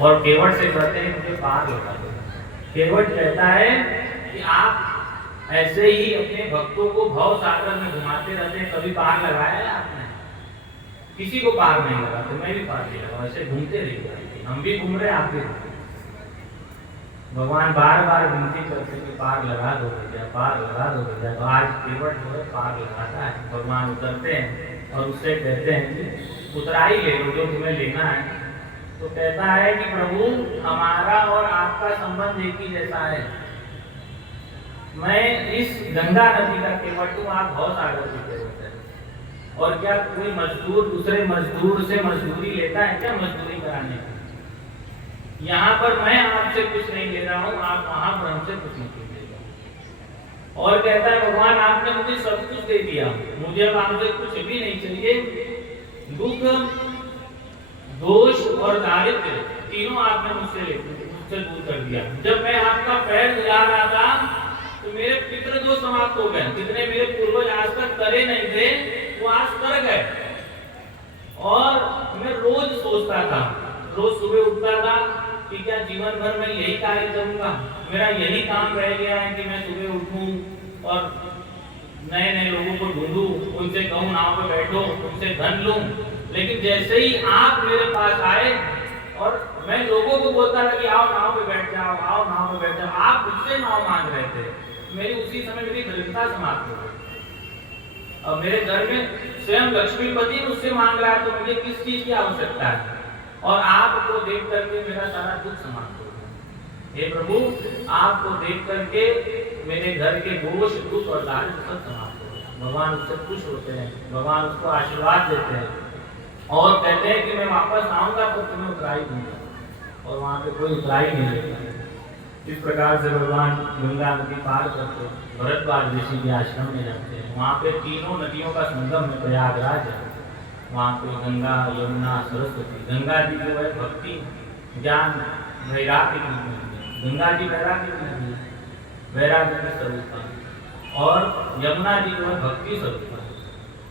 और केवट से कहते हैं मुझे पार लगा दो। केवट कहता है कि आप ऐसे ही अपने भक्तों को भव सागर में घुमाते रहते हैं, कभी पार लगाया है आपने? किसी को पार नहीं लगा, तो मैं भी पार नहीं लगा, ऐसे घूमते रहिए, हम भी घूम रहे आप भी घूम। भगवान बार बार विनती करते कि पार लगा दो भैया, पार लगा दो भैया। तो आज केवट जो है पार लगाता है। भगवान उतरते हैं और उससे कहते हैं कि उतराई ले लो जो तुम्हें लेना है। तो कहता है कि प्रभु हमारा और आपका संबंध एक ही जैसा है, मैं इस गंगा नदी का केवट हूँ, आप भव सागर की केवट है। और क्या कोई मजदूर दूसरे मजदूर से मजदूरी लेता है क्या मजदूरी कराने की? यहाँ पर मैं आपसे कुछ नहीं ले रहा हूँ, आप वहां पर हमसे कुछ नहीं ले रहे हो। और कहता है भगवान आपने मुझे सब कुछ दे दिया, मुझे अब आपसे कुछ भी नहीं चाहिए। दुख, दोष और दारिद्र्य तीनों आपने मुझसे दूर कर दिया। जब मैं आपका पैर हिला रहा था तो मेरे पितृ दोष समाप्त हो गए, जितने मेरे पूर्वज आज तक करे नहीं थे वो आज कर गए। और मैं रोज सोचता था, रोज सुबह उठता था कि क्या जीवन भर मैं यही कार्य करूंगा, मेरा यही काम रह गया है कि मैं सुबह उठूं और नए नए लोगों को ढूंढूं, उनसे कहूं नाव पे बैठो, उनसे धन लूं। लेकिन जैसे ही आप मेरे पास आए और मैं लोगों को बोलता था कि आओ नाव पे बैठ जाओ, आओ नाव पे बैठ जाओ, आप मुझसे नाव मांग रहे थे, मेरी उसी समय मेरी दरिद्रता समाप्त हो गई। अब मेरे घर में स्वयं लक्ष्मीपति मुझसे मांग रहा है तो मुझे किस चीज की आवश्यकता है? और आपको देख करके मेरा सारा दुख समाप्त हो गया। हे प्रभु आपको देख करके मेरे घर के दोष, दुख और दारिद्र्य सब समाप्त हो गया। भगवान उससे खुश होते हैं, भगवान उसको आशीर्वाद देते हैं और कहते हैं कि मैं वापस आऊंगा तो तुम्हें उतराई दूंगा। और वहां पे कोई उतराई नहीं लेता। इस प्रकार से भगवान गंगा नदी पार करते भरद्वाज ऋषि के आश्रम में जाते हैं। वहां पे तीनों नदियों का संगम है, प्रयागराज है। वहां पे गंगा, यमुना, सरस्वती। गंगा जी जो है भक्ति, ज्ञान, वैराग्य की नदी है। गंगा जी वैराग्य की नदी है, वैराग्य की स्वरूप है। और यमुना जी जो है भक्ति स्वरूप है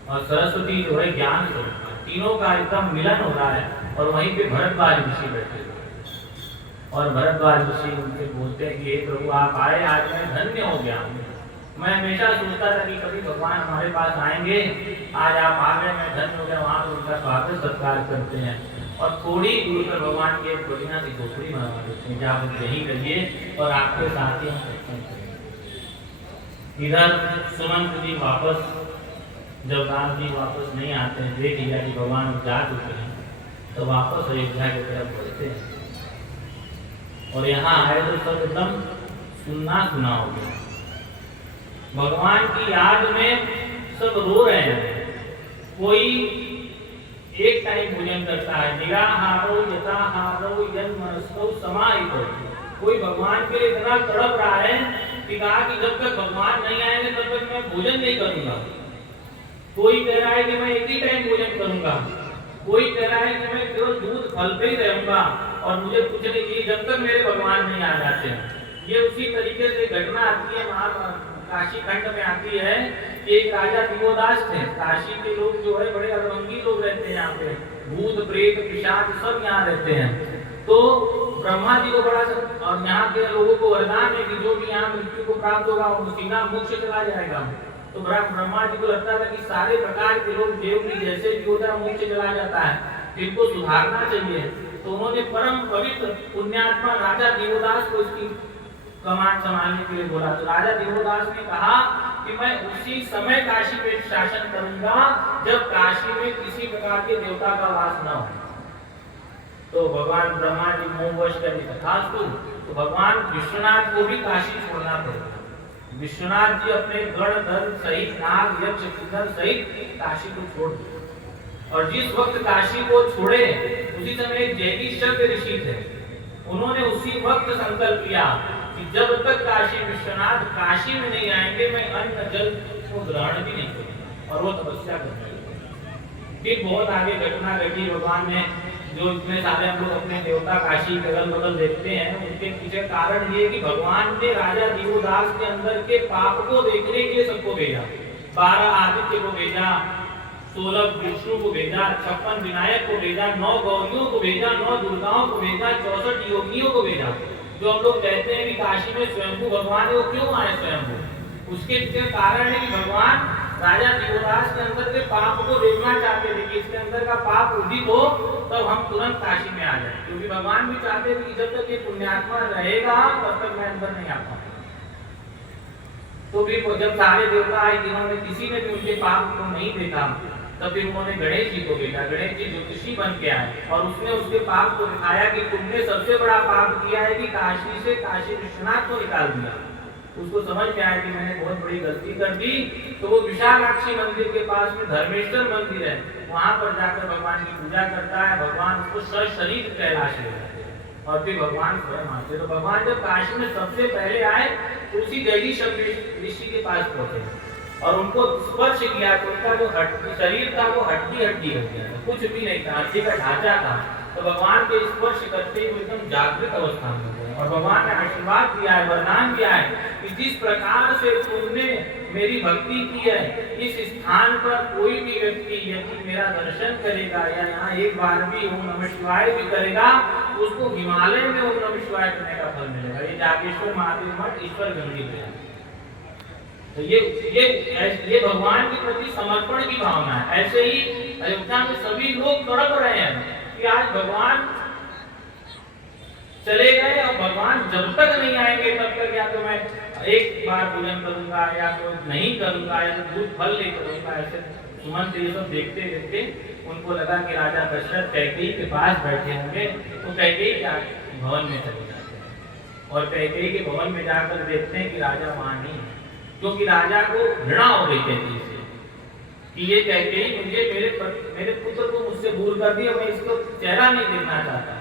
और सरस्वती जो है ज्ञान स्वरूप है। तीनों का एकदम मिलन हो रहा है। और वहीं पे भरद्वाज ऋषि बैठे हुए और भरद्वाज ऋषि उनसे बोलते हैं कि हे प्रभु आप आए, आज मैं धन्य हो गया। मैं हमेशा सोचता था कि कभी भगवान हमारे पास आएंगे, आज आप आ गए, मैं धन्य हो गया। वहां पर उनका स्वागत सत्कार करते हैं और थोड़ी दूर पर भगवान की एक बढ़िया सी झोपड़ी बनवा देते हैं कि आप यहीं रहिए और आपके साथ ही हम सत्संग करेंगे। इधर सुमंत जी वापस, जब राम जी वापस नहीं आते हैं, देख लिया कि भगवान जा चुके हैं, तो वापस अयोध्या की तरफ बढ़ते हैं। और यहाँ आए तो सब एकदम सुनना सुना हो गया। भगवान की याद में सब रो रहे हैं। कोई एक टाइम भोजन करता है, निराहारो यथाहारो यन्मनस्को समाहितो। कोई भगवान के लिए इतना तड़प रहा है कि कहा कि जब तक भगवान नहीं आएंगे तब तक मैं भोजन नहीं करूंगा। कोई कह रहा है कि मैं एक ही टाइम भोजन करूंगा, कोई कह रहा है कि मैं केवल दूध फल पे ही रहूंगा और मुझे कुछ नहीं चाहिए जब तक मेरे भगवान नहीं आ जाते हैं। ये उसी तरीके से घटना आती है काशी खंड में आती है कि एक राजा दिवोदास थे। काशी के लोग जो है बड़े अड़भंगी लोग रहते हैं, यहाँ पे भूत प्रेत पिशाच सब यहाँ रहते हैं। तो ब्रह्मा जी को बड़ा और यहाँ के लोगों को वरदान है कि जो भी यहाँ मृत्यु को प्राप्त होगा वो सीधा मोक्ष चला जाएगा। तो ब्रह्मा जी को लगता था कि सारे प्रकार के लोग देवनी जैसे भी होता है मोक्ष चला जाता है, इनको सुधारना चाहिए। तो उन्होंने परम पवित्र पुण्यात्मा राजा दिवोदास को इसकी कमान संभालने के लिए बोला। तो राजा दिवोदास ने कहा कि मैं उसी समय काशी पे शासन करूंगा जब काशी में किसी प्रकार के देवता का वास न हो। तो भगवान ब्रह्मा जी मोहवश करके तथास्तु। तो भगवान विश्वनाथ को भी काशी छोड़ना पड़ेगा। विश्वनाथ जी अपने गण दल सहित नाग यक्ष किन्नर सहित काशी को छोड़ दिए। और जिस वक्त काशी को छोड़े उसी समय जैतिशल्य ऋषि थे, उन्होंने उसी वक्त संकल्प लिया कि जब तक काशी विश्वनाथ काशी में नहीं आएंगे मैं अन्न जल को ग्रहण भी नहीं करूंगा। और वो तपस्या करने लगे। फिर बहुत आगे घटना घटी। भगवान ने जो इतने सारे हम लोग अपने देवता काशी के अगल बगल देखते हैं, उनके पीछे कारण ये कि भगवान ने राजा दिवोदास के अंदर के पाप को देखने के लिए सबको भेजा। 12 आदित्य को भेजा, 16 विष्णु को भेजा, 56 विनायक को भेजा, 9 गौरियों को भेजा, 9 दुर्गाओं को भेजा, 64 योगियों को भेजा। जो हम लोग कहते हैं कि काशी में स्वयंभू भगवान है, वो क्यों आए स्वयंभू? उसके पीछे कारण है कि भगवान राजा दिवोदास के अंदर के पाप को देखना चाहते थे कि इसके अंदर का पाप उदित हो तब हम तुरंत काशी में आ जाए, क्योंकि भगवान भी चाहते थे कि जब तक ये पुण्यात्मा रहेगा तब तक मैं अंदर नहीं आ पाऊंगा। तो फिर जब सारे देवता आए, जिन्होंने किसी ने भी उनके पाप को नहीं देखा, तब फिर उन्होंने गणेश जी को भेजा। गणेश जी ज्योतिषी बन के आए और उसने उसके पाप को दिखाया कि तुमने सबसे बड़ा पाप किया है कि काशी से काशी विश्वनाथ को निकाल दिया। उसको समझ में आया कि मैंने बहुत बड़ी गलती कर दी। तो वो विशालाक्षी मंदिर के पास में धर्मेश्वर मंदिर है, वहां पर जाकर भगवान की पूजा करता है। भगवान उसको सशरीर कैलाश ले जाते हैं और फिर भगवान स्वयं आते। तो भगवान जब काशी में सबसे पहले आए तो उसी जगदीश ऋषि के पास पहुंचे और उनको स्पर्श किया तो उनका जो शरीर था वो हड्डी हड्डी हो गया, कुछ भी नहीं था, हड्डी का ढांचा था। तो भगवान के स्पर्श करते ही एकदम जागृत अवस्था में हो गए और भगवान ने आशीर्वाद दिया है, वरदान दिया है कि जिस प्रकार से तुमने मेरी भक्ति की है, इस स्थान पर कोई भी व्यक्ति यदि मेरा दर्शन करेगा या यहाँ एक बार भी ओम नमः शिवाय भी करेगा, उसको हिमालय में ओम नमः शिवाय करने का फल मिलेगा। ये जागेश्वर महादेव मठ ईश्वर गंगी में है। तो ये भगवान के प्रति समर्पण की भावना है। ऐसे ही अयोध्या में सभी लोग तड़प रहे हैं कि आज भगवान चले गए और भगवान जब तक नहीं आएंगे तब तक या तो मैं एक बार पूजन करूंगा या तो नहीं करूंगा या तो दूध फल ले करूंगा। ऐसे सुमंत ये सब देखते देखते उनको लगा कि राजा दशरथ कैकेयी के पास बैठे होंगे, तो कैकेयी के भवन में चले जाते हैं और कैकेयी के भवन में जाकर देखते हैं कि राजा वहां नहीं है, क्योंकि राजा को घृणा हो गई कैकेयी से कि ये कैकेयी मुझे मेरे पुत्र को मुझसे दूर कर दिया, मैं इसको चेहरा नहीं देखना चाहता।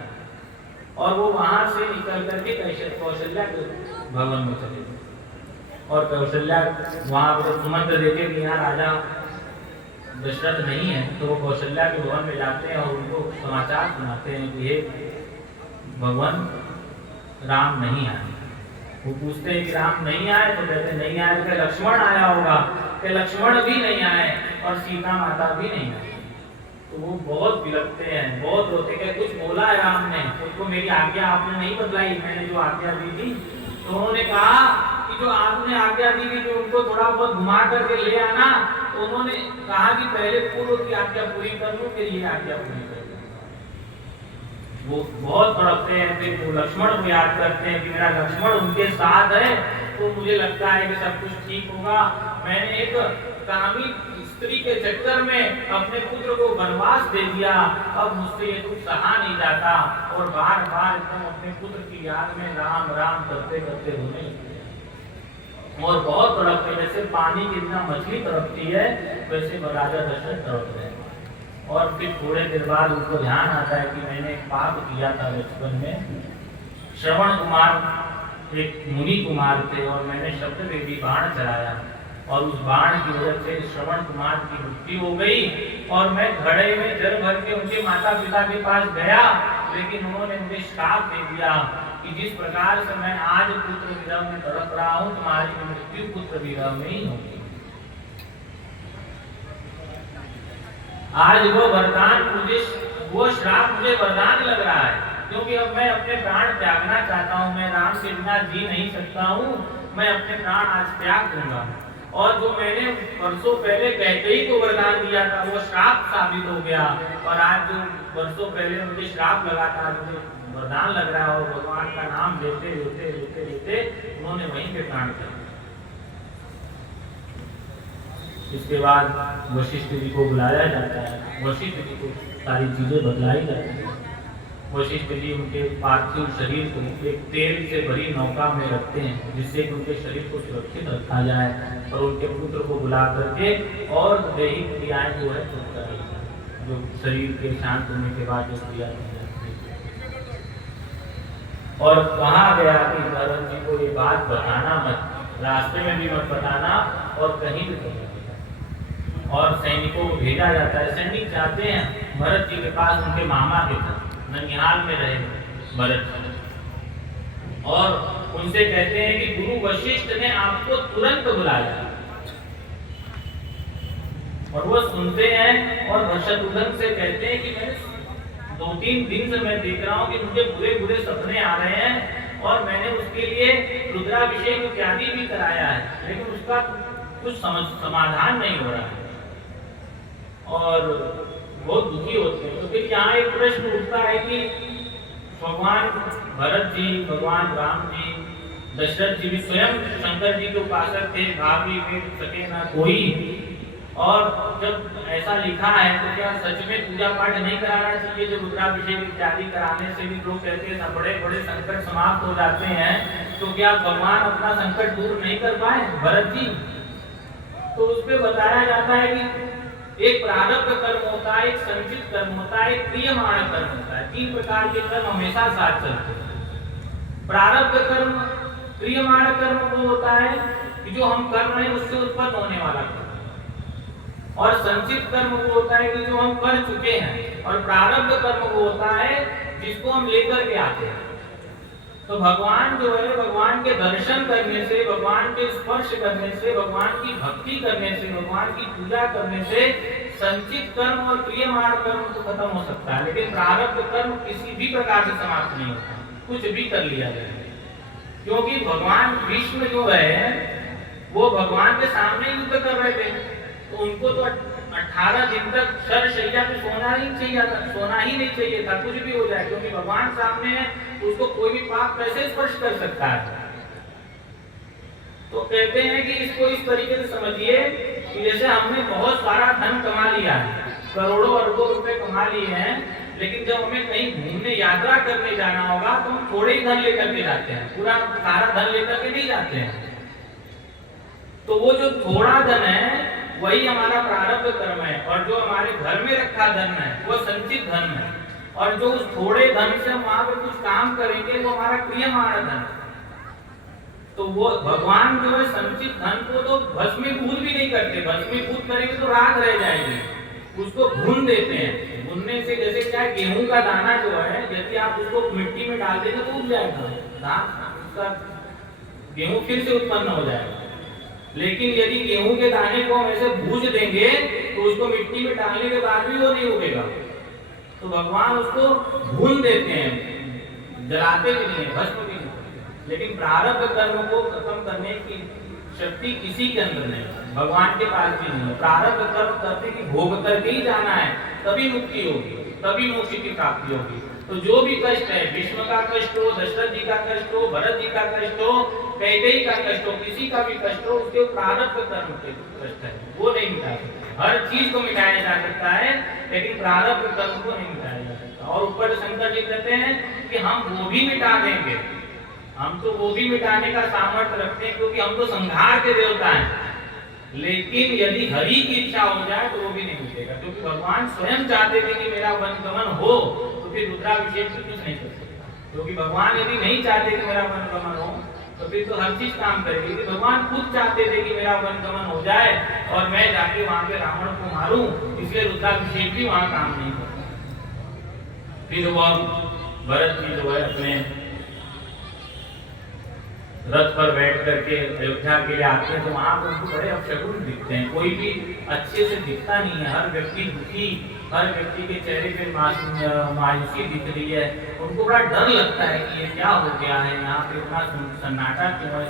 और वो वहां से निकल करके कौशल्या के भवन में चले गए और कौशल्या वहां पर सुमंत्र देखे कि यहाँ राजा दशरथ नहीं है, तो वो कौशल्या के भवन में जाते हैं और उनको समाचार सुनाते हैं कि ये भगवान राम नहीं आए। वो पूछते हैं कि राम नहीं आए, तो कहते नहीं आए। तो लक्ष्मण आया होगा, कि लक्ष्मण भी नहीं आए और सीता माता भी नहीं आई। तो वो बहुत विलपते हैं, बहुत रोते हैं। कुछ बोला है राम ने, उसको मेरी आज्ञा आपने नहीं बदलाई, मैंने जो आज्ञा दी थी। तो उन्होंने कहा कि जो आपने आज्ञा दी थी कि उनको थोड़ा बहुत घुमा करके ले आना, तो उन्होंने कहा कि पहले पूर्व की आज्ञा पूरी कर लूं, फिर ये आज्ञा पूरी कर लूं। वो बहुत तड़पते हैं, फिर वो लक्ष्मण को याद करते हैं कि मेरा लक्ष्मण उनके साथ है, तो मुझे लगता है कि सब कुछ ठीक होगा। मैंने एक कामी स्त्री के चक्कर में अपने पुत्र को वनवास दे दिया, अब मुझसे ये दुख सहा नहीं जाता और बार बार एकदम अपने पुत्र की याद में राम राम करते करते रोने और बहुत तड़पते, जैसे पानी के बिना मछली तड़पती है वैसे राजा दशरथ तड़प रहे। और फिर थोड़े देर बाद उनको ध्यान आता है कि मैंने एक पाप किया था बचपन में। श्रवण कुमार एक मुनि कुमार थे और मैंने शब्द वेदी बाण चलाया और उस बाण की वजह से श्रवण कुमार की मृत्यु हो गई और मैं घड़े में जल भर के उनके माता पिता के पास गया, लेकिन उन्होंने मुझे श्राप दे दिया कि जिस प्रकार से मैं आज पुत्र विरह में तड़प रहा हूँ, तुम्हारी मृत्यु पुत्र विरह में ही होगी। आज वो वरदान मुझे, वो श्राप मुझे वरदान लग रहा है, क्योंकि अब मैं अपने प्राण त्यागना चाहता हूँ। मैं राम के बिना जी नहीं सकता हूँ, मैं अपने प्राण आज त्याग दूंगा। और जो मैंने वर्षों पहले कैकेयी को वरदान दिया था वो श्राप साबित हो गया और आज जो वर्षों पहले मुझे श्राप लगा था मुझे वरदान लग रहा है और भगवान का नाम लेते लेते लेते लेते उन्होंने वहीं पे प्राण त्यागा। इसके बाद वशिष्ठ जी को बुलाया जाता है, वशिष्ठ जी को सारी चीजें बतलाई जाती है। वशिष्ठ जी उनके पार्थिव शरीर को एक तेल से भरी नौका में रखते हैं जिससे कि उनके शरीर को सुरक्षित रखा जाए और उनके पुत्र को बुला करके और दैहिक क्रियाएं जो है जो शरीर के शांत होने के बाद जो क्रिया और कहा गया कि भरत जी को ये बात बताना मत, रास्ते में भी मत बताना और कहीं भी मत बताना। और सैनिकों को भेजा जाता है, सैनिक जाते हैं भरत जी के पास, उनके मामा के साथ ननिहाल में रहे भरत और उनसे कहते हैं कि गुरु वशिष्ठ ने आपको तुरंत बुलाया। और वो सुनते हैं और शत्रुघ्न से कहते हैं कि मैंने 2-3 दिन से मैं देख रहा हूँ कि मुझे बुरे बुरे सपने आ रहे हैं और मैंने उसके लिए रुद्राभिषेक इत्यादि भी कराया है, लेकिन उसका कुछ समाधान नहीं हो रहा है और बहुत दुखी होते हैं। तो फिर यहाँ एक प्रश्न उठता है कि भगवान भरत जी, भगवान राम जी, दशरथ जी भी स्वयं शंकर जी के उपासक थे, भाभी में सके ना कोई, और जब ऐसा लिखा है तो क्या सच में पूजा पाठ नहीं कराना चाहिए? जो रुद्राभिषेक इत्यादि कराने से भी लोग कहते हैं बड़े बड़े संकट समाप्त हो जाते हैं, तो क्या भगवान अपना संकट दूर नहीं कर पाए भरत जी? तो उसपे बताया जाता है कि एक प्रारब्ध कर्म होता है, एक संचित कर्म होता है, एक क्रियमाण कर्म होता है। 3 प्रकार के कर्म हमेशा साथ चलते हैं। प्रारब्ध कर्म, क्रियमाण कर्म वो होता है कि जो हम कर रहे हैं उससे उत्पन्न होने वाला कर्म, और संचित कर्म वो होता है कि जो हम कर चुके हैं, और प्रारब्ध कर्म वो होता है जिसको हम लेकर के आते हैं। तो भगवान जो है, भगवान के दर्शन करने से, भगवान के स्पर्श करने से, भगवान की भक्ति करने से, भगवान की पूजा करने से संचित कर्म और क्रियमाण कर्म तो खत्म हो सकता है, लेकिन प्रारब्ध कर्म किसी भी प्रकार से समाप्त नहीं होता, कुछ भी कर लिया जाए। क्योंकि भगवान विष्णु जो है वो भगवान के सामने युद्ध कर रहे थे, तो उनको तो 18 दिन तक शरशैया पे सोना ही नहीं चाहिए था, कुछ भी हो जाए, क्योंकि भगवान सामने है, उसको कोई भी पाप कैसे स्पर्श कर सकता है। तो कहते हैं कि इसको इस तरीके से समझिए कि जैसे हमने बहुत सारा धन कमा लिया है, करोड़ों अरबों रुपए कमा लिए हैं, लेकिन जब हमें कहीं घूमने यात्रा करने जाना होगा तो हम थोड़े ही धन लेकर के जाते हैं, पूरा सारा धन लेकर के नहीं जाते हैं। तो वो जो थोड़ा धन है वही हमारा प्रारब्ध कर्म है, और जो हमारे घर में रखा धन है वो संचित धन है, और जो उस थोड़े धन से हम वहां पर कुछ काम करेंगे वो हमारा क्रियमाण धन है। तो वो भगवान जो है संचित धन को तो भस्मीभूत भी नहीं करते, भस्मीभूत करेंगे तो राख रह जाएगी, उसको भून देते हैं। भूनने से जैसे क्या है, गेहूं का दाना जो है यदि आप उसको मिट्टी में डाल देंगे तो उग जाएगा, उसका गेहूं फिर से उत्पन्न हो जाएगा। लेकिन यदि गेहूं के दाने को हम ऐसे भूज देंगे तो उसको मिट्टी में डालने के बाद भी वो नहीं उगेगा। तो भगवान उसको भून देते हैं, जलाते भी नहीं, भस्म भी नहीं। लेकिन प्रारब्ध कर्म को खत्म करने की शक्ति किसी के अंदर नहीं, भगवान के पास भी नहीं है। प्रारब्ध कर्म करते कि भोग करके ही जाना है, तभी मुक्ति होगी, तभी मोक्ष की प्राप्ति होगी। तो जो भी कष्ट है, भीष्म का कष्ट हो, दशरथ जी का कष्ट हो, भरत जी का कष्ट हो, कैकेयी का कष्ट हो, किसी का भी कष्ट हो, उसके प्रारब्ध कर्म के कष्ट है, वो नहीं मिटा सकते। हर चीज को मिटाया जा सकता है, लेकिन प्रारब्ध कर्म को नहीं मिटाया जा सकता। और ऊपर शंकर जी कहते हैं कि हम वो भी मिटा देंगे, हम तो वो भी मिटाने का सामर्थ्य रखते हैं, क्योंकि हम तो संहार के देवता हैं। लेकिन यदि हरि की इच्छा हो जाए तो वो भी नहीं मिटेगा, क्योंकि भगवान स्वयं चाहते थे कि मेरा वनगमन हो, तो फिर रुद्राभिषेक से कुछ नहीं कर सकता। क्योंकि भगवान यदि नहीं चाहते कि मेरा वनगमन हो तो फिर तो हर चीज काम करेगी। कि भगवान खुद चाहते थे कि मेरा वनगमन हो जाए और मैं जाके वहां पे रावण को मारूं, इसलिए रुद्राभिषेक भी वहां काम नहीं करता। फिर वह भरत जी जो है अपने रथ पर बैठ करके अयोध्या के लिए आते हैं, तो वहां पर उनको बड़े अपशकुन दिखते हैं, कोई भी अच्छे से दिखता नहीं है, हर व्यक्ति दुखी, हर व्यक्ति के चेहरे पे मायूसी दिख रही है। उनको बड़ा डर लगता है कि ये क्या हो गया है, यहाँ पे इतना सन्नाटा क्यों है,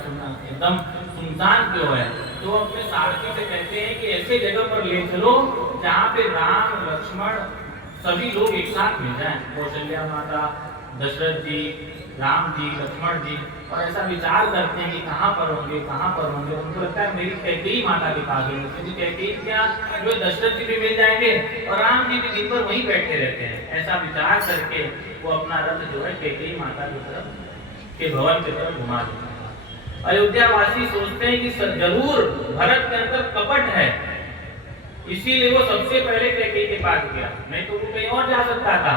एकदम सुनसान क्यों है। तो अपने सारथी से कहते हैं कि ऐसे जगह पर ले चलो जहाँ पे राम लक्ष्मण सभी लोग एक साथ मिल जाए, कौशल्या माता, दशरथ जी, राम जी, लक्ष्मण जी, और ऐसा विचार करते हैं कि कहाँ पर होंगे, कहाँ पर होंगे। उनको लगता है मेरी कैकेयी माता के पास होंगे, क्योंकि कैकेयी क्या जो दशरथ जी भी मिल जाएंगे और राम जी भी दिन भर वहीं बैठे रहते हैं। ऐसा विचार करके वो अपना रथ जो है कैकेयी माता की तरफ के भवन की तरफ घुमा देते हैं। अयोध्या वासी सोचते हैं कि जरूर भरत के अंदर कपट है, इसीलिए वो सबसे पहले कैकेयी के पास गया, नहीं तो वो कहीं और जा सकता था।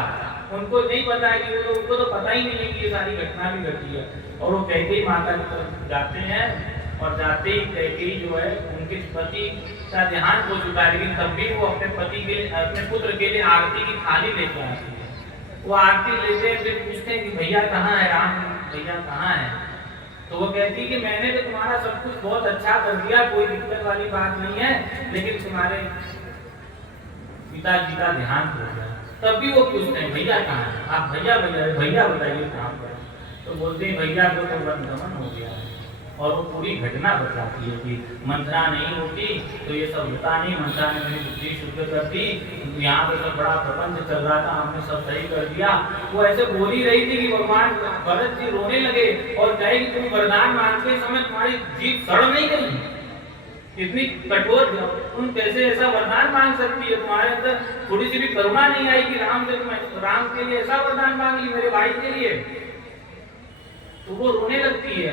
उनको नहीं पता है कि उनको तो पता ही नहीं है कि ये सारी घटना भी घटी है। और वो कैकेयी माता की तरफ जाते हैं, और जाते ही कैकेयी जो है उनके पति का देहांत हो चुका है, लेकिन तब भी वो अपने पति के लिए, अपने पुत्र के लिए आरती की थाली लेकर आती है। वो आरती लेते हैं, फिर पूछते हैं कि भैया कहाँ है, राम भैया कहाँ है। तो वो कहती है कि मैंने तो तुम्हारा सब कुछ बहुत अच्छा कर दिया, कोई दिक्कत वाली बात नहीं है, लेकिन तुम्हारे पिताजी का देहांत हो गया। तब भी वो पूछते हैं भैया कहाँ है, आप भैया भैया भैया बताइए कहाँ पर है। तो बोलते हैं भैया को तो वनगमन हो गया है। और वो पूरी घटना बताती है कि मंत्रा नहीं होती तो ये सब होता नहीं, मंत्रा ने मेरी बुद्धि शुद्ध कर दी, यहाँ पे सब बड़ा प्रपंच चल रहा था, हमने सब सही कर दिया। वो ऐसे बोल ही रही थी कि भगवान भरत जी रोने लगे और कहे कि तुम वरदान मांगते समय तुम्हारी जीभ सड़ नहीं गई, इतनी कठोर तुम कैसे ऐसा वरदान मांग सकती है, तुम्हारे अंदर थोड़ी सी भी करुणा नहीं आई कि राम से तुम राम के लिए ऐसा वरदान मांग ली, मेरे भाई के लिए। तो वो रोने लगती है,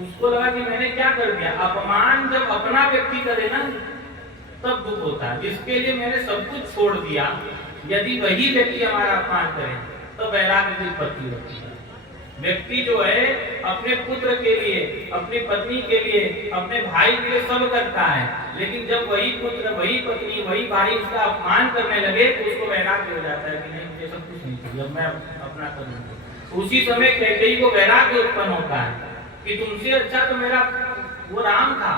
उसको लगा कि मैंने क्या कर दिया। अपमान जब अपना व्यक्ति करे ना तब दुख होता है, जिसके लिए मैंने सब कुछ छोड़ दिया, यदि वही व्यक्ति हमारा अपमान करे तो वैराग्य की उत्पत्ति होती है। व्यक्ति जो है अपने पुत्र के लिए, अपनी पत्नी के लिए, अपने भाई के लिए सब करता है, लेकिन जब वही पुत्र, वही पत्नी, वही भाई उसका अपमान करने लगे तो उसको वैराग्य हो जाता है कि नहीं मुझे सब कुछ नहीं चाहिए, अब मैं अपना करूंगा। उसी समय कैकेयी को वैराग्य उत्पन्न होता है कि तुमसे अच्छा तो मेरा वो राम था,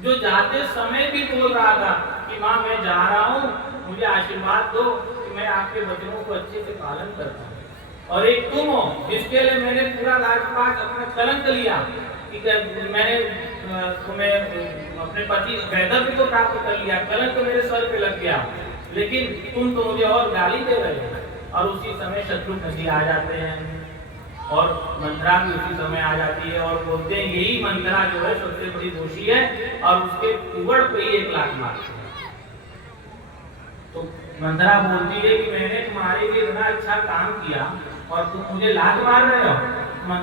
जो जाते समय भी बोल रहा था कि माँ मैं जा रहा हूँ, मुझे आशीर्वाद दो कि मैं आपके वचनों को अच्छे से पालन करता हूँ। और एक तुम हो जिसके लिए मैंने पूरा राजपाट अपना कलंक लिया कि मैंने तुम्हें अपने पति वैधव्य को प्राप्त कर लिया, कलंक तो मेरे सर पे लग गया, लेकिन तुम तो मुझे और गाली दे रहे हो। और उसी समय शत्रुघ्न जी आ जाते हैं और मंत्रा भी उसी समय आ जाती है और बोलते हैं यही मंत्रा जो है सबसे बड़ी दोषी है और उसके कुबड़ पे ही 1 लाख मारते हैं। तो मंत्रा बोलती है कि मैंने तुम्हारे लिए इतना अच्छा काम किया और तुम मुझे लात मार रहे हो।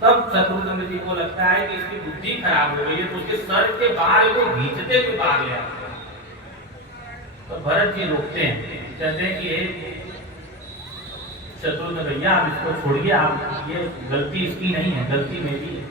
तब शत्रुघ्न जी को लगता है कि इसकी बुद्धि खराब हो गई है, तो उसके सर के बाल को खींचते हुए भाग गया। तो भरत जी रोकते हैं, कहते हैं कि शत्रुघ्न भैया आप इसको छोड़िए, आप ये गलती इसकी नहीं है, गलती मेरी है।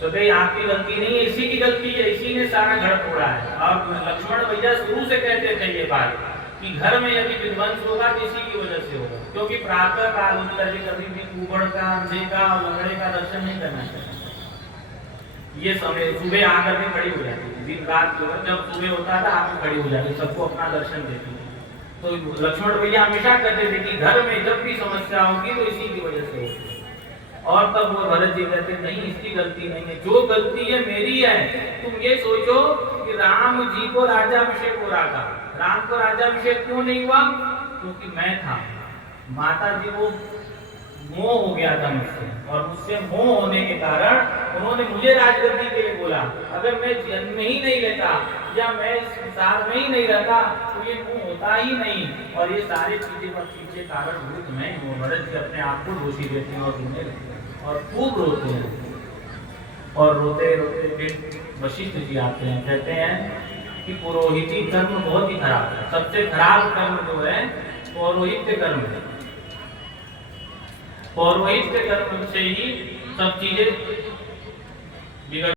तो भाई आपकी गलती नहीं है, इसी की गलती है, इसी ने सारा घर तोड़ा है। और लक्ष्मण भैया शुरू से कहते थे ये बात कि घर में यदि विध्वंस होगा तो इसी की वजह से होगा, क्योंकि प्रातः काल उठ करके कभी भी कुबड़ का, अंधे का, लंगड़े का दर्शन नहीं करना चाहिए। ये समय सुबह आकर के खड़ी हो जाती थी, दिन रात जो है जब सुबह होता था आकर खड़ी हो जाती, सबको अपना दर्शन देती। तो लक्ष्मण भैया हमेशा कहते थे कि घर में जब भी समस्या होगी तो इसी की वजह से होगी। और तब वो भरत जी कहते नहीं इसकी गलती नहीं है, जो गलती है मेरी है। तुम ये सोचो कि राम जी को राज्याभिषेक हो रहा था, राम को राज्याभिषेक क्यों नहीं हुआ? क्योंकि मैं था, माता जी को मोह हो गया था मुझसे, और मुझसे मोह होने के कारण उन्होंने मुझे राजगद्दी के लिए बोला। अगर मैं जन्म ही नहीं लेता या मैं इस संसार में ही नहीं रहता तो ये मोह होता ही नहीं, और ये सारे चीजें पर पीछे कारण भूत मैं हूँ। भरत जी अपने आप को दोषी देते हैं और रोने लगते हैं और खूब रोते हैं। और रोते रोते फिर वशिष्ठ जी आते हैं, कहते हैं कि पुरोहिती कर्म बहुत ही खराब है, सबसे खराब कर्म जो है पौरोहित्य कर्म है। पौरोहित्य कर्म से ही सब चीजें बिगड़